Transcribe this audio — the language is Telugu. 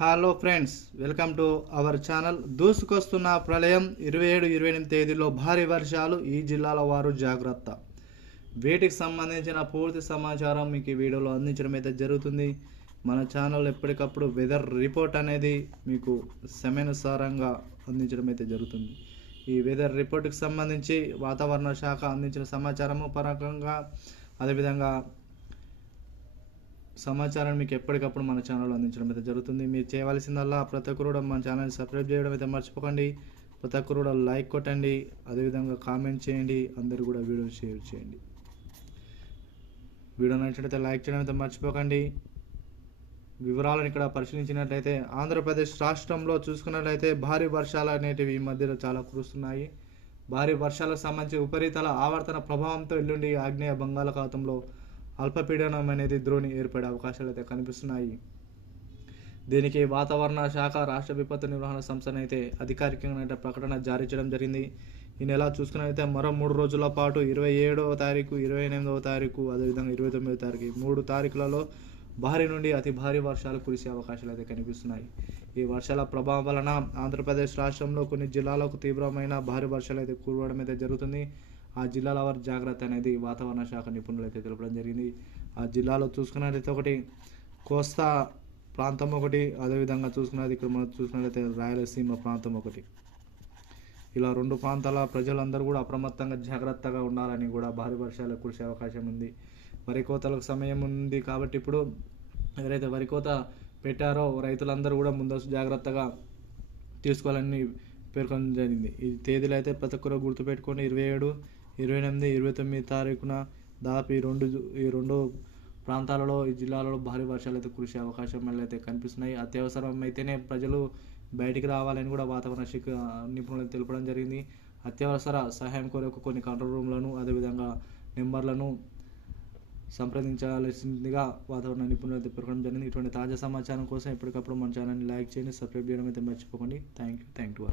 Hello friends, welcome to our channel. దూసుకొస్తున్న ప్రళయం 27-28 తేదీలో భారీ వర్షాలు, ఈ జిల్లాల వారు జాగ్రత్త. వీటికి సంబంధించిన పూర్తి సమాచారం మీకు ఈ వీడియోలో అందించడం అయితే జరుగుతుంది. మన ఛానల్ ఎప్పటికప్పుడు వెదర్ రిపోర్ట్ అనేది మీకు సమయానుసారంగా అందించడం అయితే జరుగుతుంది. ఈ వెదర్ రిపోర్ట్కి సంబంధించి వాతావరణ శాఖ అందించిన సమాచారము పరంగా అదేవిధంగా సమాచారాన్ని మీకు ఎప్పటికప్పుడు మన ఛానల్లో అందించడం అయితే జరుగుతుంది. మీరు చేయవలసిందల్లా ప్రతి ఒక్కరు కూడా మన ఛానల్ని సబ్స్క్రైబ్ చేయడం అయితే మర్చిపోకండి. ప్రతి ఒక్కరు కూడా లైక్ కొట్టండి, అదేవిధంగా కామెంట్ చేయండి, అందరూ కూడా వీడియో షేర్ చేయండి. వీడియో నచ్చినట్లయితే లైక్ చేయడం అయితే మర్చిపోకండి. వివరాలను ఇక్కడ పరిశీలించినట్లయితే ఆంధ్రప్రదేశ్ రాష్ట్రంలో చూసుకున్నట్లయితే భారీ వర్షాలు అనేటివి ఈ మధ్యలో చాలా కురుస్తున్నాయి. భారీ వర్షాలకు సంబంధించి ఉపరితల ఆవర్తన ప్రభావంతో ఎల్లుండి ఆగ్నేయ బంగాళాఖాతంలో అల్పపీడనం అనేది ద్రోణి ఏర్పడే అవకాశాలు అయితే కనిపిస్తున్నాయి. దీనికి వాతావరణ శాఖ రాష్ట్ర విపత్తు నిర్వహణ సంస్థను అయితే అధికారికంగా ప్రకటన జారీ చేయడం జరిగింది. ఈ నెల చూసుకున్నట్లయితే మరో 3 రోజుల పాటు 27వ తారీఖు, 28వ తారీఖు, అదేవిధంగా 29వ తారీఖు, 3 తారీఖులలో భారీ నుండి అతి భారీ వర్షాలు కురిసే అవకాశాలు అయితే కనిపిస్తున్నాయి. ఈ వర్షాల ప్రభావం వలన ఆంధ్రప్రదేశ్ రాష్ట్రంలో కొన్ని జిల్లాలకు తీవ్రమైన భారీ వర్షాలు అయితే కురవడం అయితే జరుగుతుంది. ఆ జిల్లాల వారి జాగ్రత్త అనేది వాతావరణ శాఖ నిపుణులు అయితే తెలపడం జరిగింది. ఆ జిల్లాలో చూసుకున్నట్లయితే ఒకటి కోస్తా ప్రాంతం, ఒకటి అదేవిధంగా చూసుకున్నది ఇక్కడ మనం చూసుకున్నట్లయితే రాయలసీమ ప్రాంతం ఒకటి. ఇలా 2 ప్రాంతాల ప్రజలందరూ కూడా అప్రమత్తంగా జాగ్రత్తగా ఉండాలని కూడా భారీ వర్షాలు కురిసే అవకాశం ఉంది. వరి కోతలకు సమయం ఉంది కాబట్టి ఇప్పుడు ఎవరైతే వరి కోత పెట్టారో రైతులందరూ కూడా ముందస్తు జాగ్రత్తగా తీసుకోవాలని పేర్కొనడం జరిగింది. ఈ తేదీలు అయితే ప్రతి ఒక్కరు గుర్తుపెట్టుకొని 27, 28, 29 తారీఖున దాదాపు ఈ రెండు ప్రాంతాలలో, ఈ జిల్లాలలో భారీ వర్షాలు అయితే కురిసే అవకాశం అయితే కనిపిస్తున్నాయి. అత్యవసరం అయితేనే ప్రజలు బయటికి రావాలని కూడా వాతావరణ శాఖ నిపుణులు తెలపడం జరిగింది. అత్యవసర సహాయం కొరకు కొన్ని కంట్రోల్ రూమ్లను, అదేవిధంగా నెంబర్లను సంప్రదించాల్సిందిగా వాతావరణ నిపుణులు అయితే పేర్కొనడం జరిగింది. ఇటువంటి తాజా సమాచారం కోసం ఎప్పటికప్పుడు మన ఛానల్ని లైక్ చేయండి, సబ్స్క్రైబ్ చేయడం అయితే మర్చిపోకండి. Thank you.